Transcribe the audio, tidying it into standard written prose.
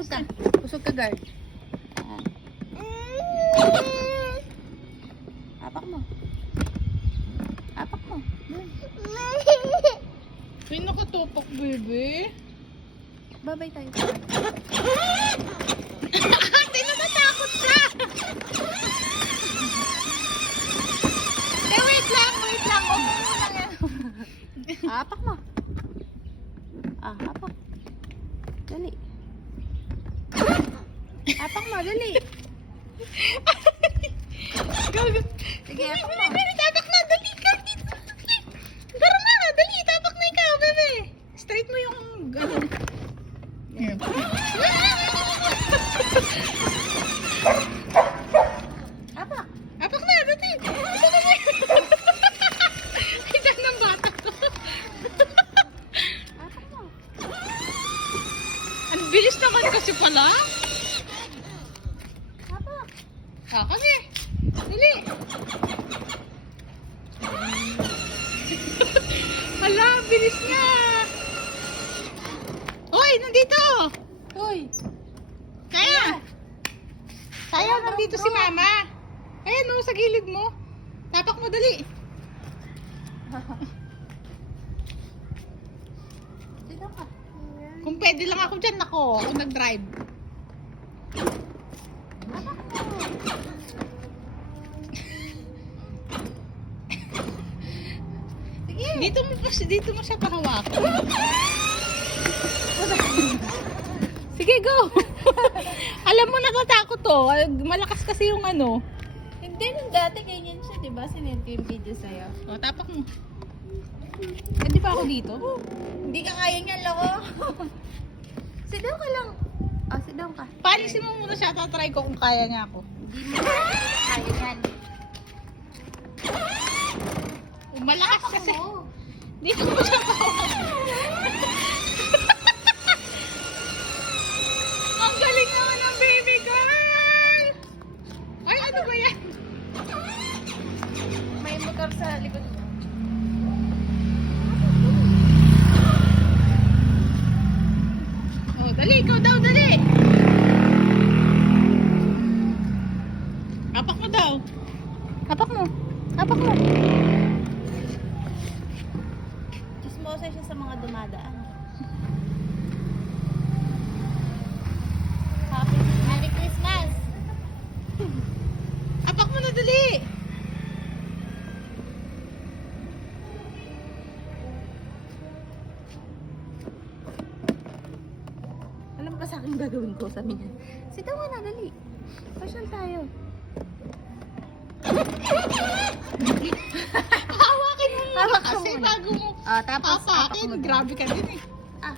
Busog ka. Busog ka, guard. Apak mo. Apak mo. Ay, nakatupak, baby. Babay tayo. Ate, natatakot ka! Wait lang. Huwag mo lang yan. Apak mo. Apak. Dali. Apak mo, dali. Sige, apak mo. Bebe, tapak na, dali ka. Tara na, dali, tapak na ikaw, bebe. Straight mo yung gano'n. Yeah. Apak. Apak na, dali. Ay, dyan ng bata ko. Apak mo. Ang bilis naman kasi pala. Apak. Kasi. Dali. Hala, ang bilis niya. Hoy, nandito. Hoy. Kaya. Kaya, nandito si mama. Ayan o, sa gilid mo. Tapak mo, dali. Dito ka. Kung pwede lang ako dyan, ako nag-drive. Apak mo. Sige. Dito mo siya pahawakan. Sige, go. Alam mo, natatakot to. Malakas kasi yung ano. Hindi, nung dati ganyan siya, diba? Sinend ko yung video sa'yo. O, tapak mo. Pwede pa ako dito? Hindi ka kaya niyan, loko. Sit down ka lang. Sit down ka. Paalisin mo muna siya. Tatry ko kung kaya niya ako. Hindi mo kaya niyan. Malakas kasi. Ako. Dito mo siya pahawakan. Ang galing naman ng baby girl! Ay, ano ba yan? May motor sa likod mo. Oh, dali, ikaw daw, dali. Apak mo daw. Apak mo. Apak mo. Chismosa siya sa mga dumadaan. Happy Merry Christmas! Apak mo na, dali. Alam pa sa akin gagawin ko, sabi niya. Sit down ka na, dali. Pasyal tayo. Hawakin mo muna Hawak ka kasi muna. bago mo Tapos apak papakin. mo. Grabe ka din eh. Ah,